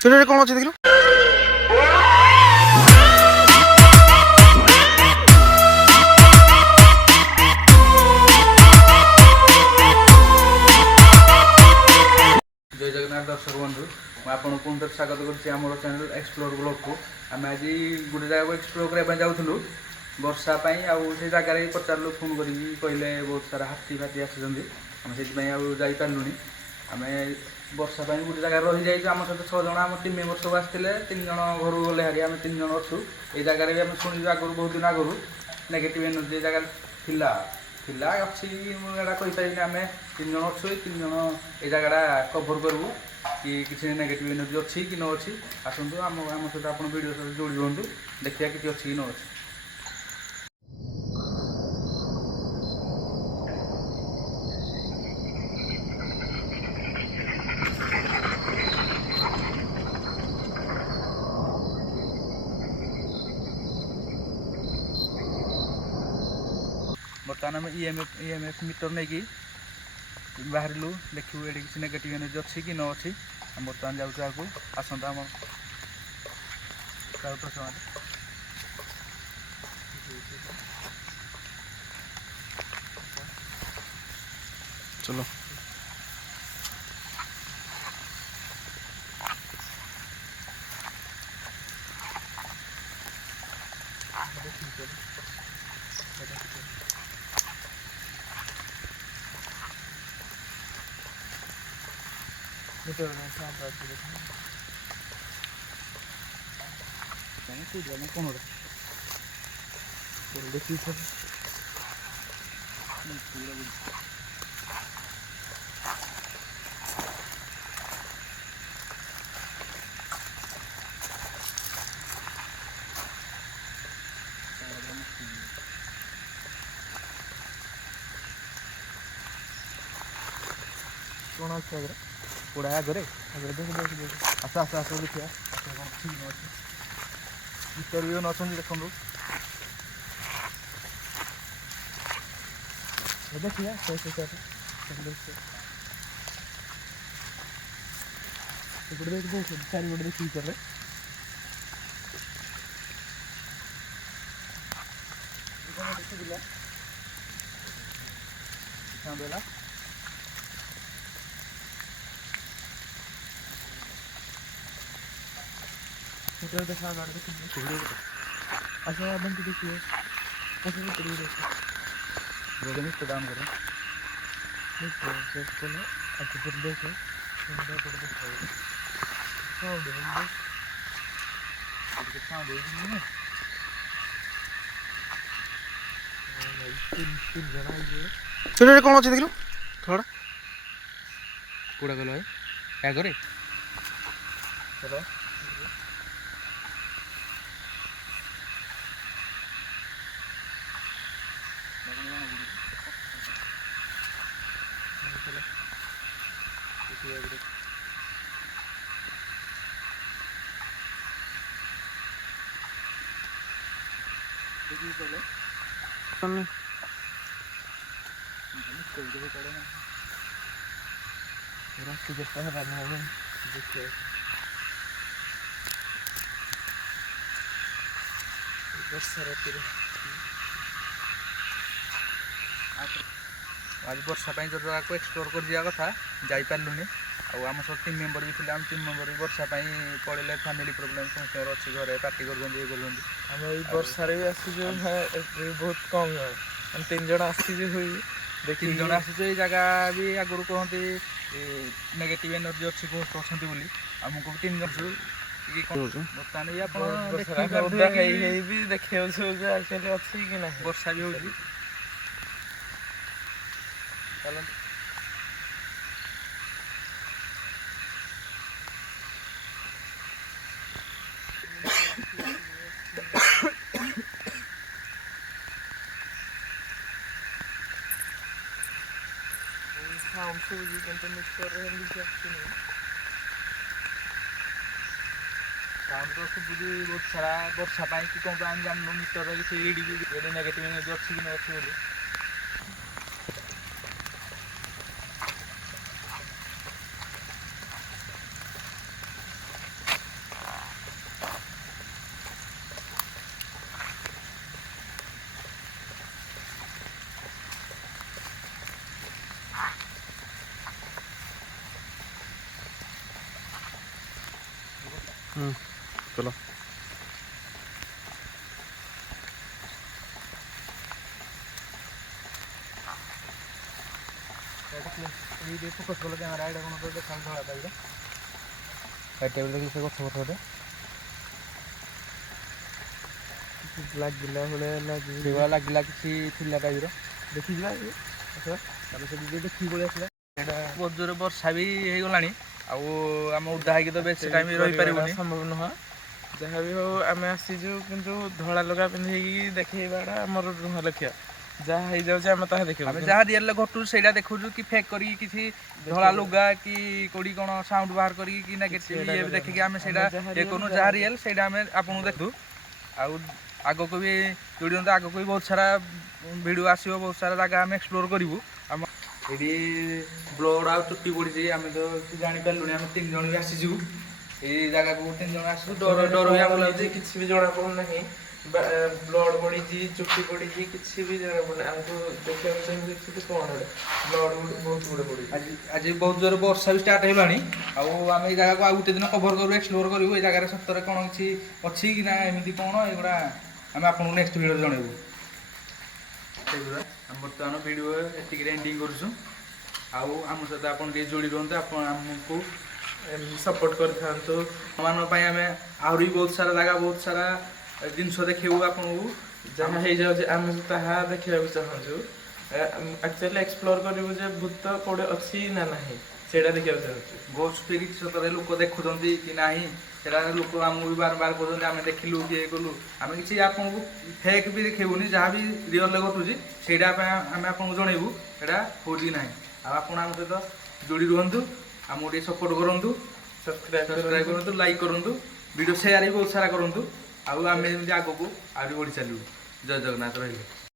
ସେଠାରେ କ'ଣ ଅଛି ଦେଖିଲୁ? जय जगन्नाथ दर्शक बंधु मैं आपको पुनः स्वागत कर चैनल एक्सप्लोर ब्लॉग को आम आज गोटे जगह एक्सप्लोर करने जाऊँ वर्षा से जगार पचारू फोन कर कहले बहुत सारा हाथी फाती आम से जापारू आम वर्षा गोटे जगह रही जाइए आम सहित 6 जन आम टीम मेम्बर सब आसते 3 जन घर गले हारी आम 3 जन अच्छू ये जगार भी आम शुणु आगुरी बहुत दिन आगुरी नेगेटिव एनर्जी जगह थिला थिला अच्छी मुझे कहीपर आम 3 जन अच्छु 3 जन ये जगह कभर करूँ कि किसी नेगेटिव एनर्जी अच्छी कि न अच्छी आसतु आम सहित आप वीडियो सहित जोड़ी रुहतु देखिए किसी अच्छी कि न अच्छी। बर्तमान आम ईएमएफ मीटर नहीं कि बाहर देखू ये किसी नेगेटिव एनर्जी अच्छी कि न अच्छी आम बर्तमान जाऊँ आगे आसत आम चलो कौन देखिए कौन अच्छे आगे पूरा आगे आगे देख देख देख आस आस आस देखिए कौन ठीक न अच्छे भर भी अच्छा देखो देखिए चार गोटे देखिए कर देखा देखा अच्छा बन के देखिए ऐसे भी करिए देखिए प्रदान करें अच्छा फिर देखो ସେଠାରେ କ'ଣ ଅଛି ଦେଖିଲୁ? ଥୋଡ଼ା कूड़ा गल है क्या करे चलो रास्ते जैसा है बनना है देखिए आज वर्षा जो जगह को एक्सप्लोर कर दिया कथा जापारूनी आम सब टीम मेम्बर भी थे टीम मेम्बर भी वर्षा पड़े फैमिली प्रोब्लेम समस्त अच्छी घरे पार्टी कर वर्षारे भी आसी बहुत कम है 3 जन आसी हुई 3 जन आसी जगह भी आगुरी कहते नेगेटिव एनर्जी अच्छी बहुत अच्छा बोली आमको 3 जन बर्तमान भी देखिए अच्छी कि ना वर्षा भी होगी साउंड से भी मिक्स कर रहे हैं ସାଉଣ୍ଡ ତ ଶୁଭୁଛି ବହୁତ ସାରା ବର୍ଷା ପାଇଁ କି କ'ଣ ପାଇଁ ଆମେ ଜାଣିନୁ ମିଟର କିଛି ରିଡ଼ିଂ ଏଠି ନେଗେଟିଭ୍ ଏନର୍ଜି ଅଛି କି ନ ଅଛି ବୋଲି। चलो ये फोकस कल कैमेरा एटा कौन तो देखा धड़ा टाइप टेबल देखिए से गछ पत्र लगिला भाया लगिला किसी थिला टाइप देखी देखी पड़े आसा बहुत जोर वर्षा भी हो गलानी आम उदा है तो बेस टाइम रही पार संभव नुह जहाँ भी हो आम आसीजु किंतु धड़ा लगा पिंधे देखा आमर नुह लक्ष्य जहाँ हो जाए आम ताहा देखा आम जहाँ रियल घटू से देखु कि फेक करी किसी धड़ा लुगा कि कोड़ी कौन साउंड बाहर करी कि नेगेटिव ये देखिए आम से करूँ जहाँ रियल से आपको देखू आग को भी जोड़ी आग को भी बहुत सारा वीडियो आसो बहुत सारा जगह आम एक्सप्लोर करूँ ये ब्लड आ चुट्टी पड़ी आम तो जापारू आम 3 जन भी आसीजु ये जगह को 3 जन आसू डर डर भी आम लगे किसी भी जना पड़ना ब्लड पड़ी चुट्टी पड़ी किसी भी जना पड़ना आमको देखा चाहिए कौन ब्लड बहुत गुड़े पड़ी आज बहुत जोर वर्षा भी स्टार्ट होलानी आम ये जगह को आ गोटे दिन कभर करूँ एक्सप्लोर करूँ ये जगह सतरे कौन किसी अच्छी कि ना एमती कौन एगुड़ा आम आपको नेक्स्ट वीडियो जनइबू आम बर्तमान वीडियो एतिक एंडिंग करूँ आम सहित आप जोड़ी रुहतु आपको सपोर्ट कर मान आम आहरी बहुत सारा जगह बहुत सारा जिनस देखू आपको जहाँ हो जाए आम ताहा देखा चाहूँ एक्चुअली एक्सप्लोर करूँ जे भूत कौड़े अच्छी ना ना से देखा चाहूँ गोस्ट स्पिरिट सतरे लोक देखुं कि ना सेटा लोक आमको भी बार बार कहते आम देखिलु कि कलु आम किसी आपको फेक भी देखेबुनि जहाँ भी रियल घटुची से आम आपको जनइबू एटा हो ना आप सहित जोड़ी रुहतु आमको टे सपोर्ट करूँ सब्सक्राइब करूँ लाइक करूँ वीडियो शेयर भी बहुत सारा करूँ आम आगे को बढ़ी चलू जय जगन्नाथ रही।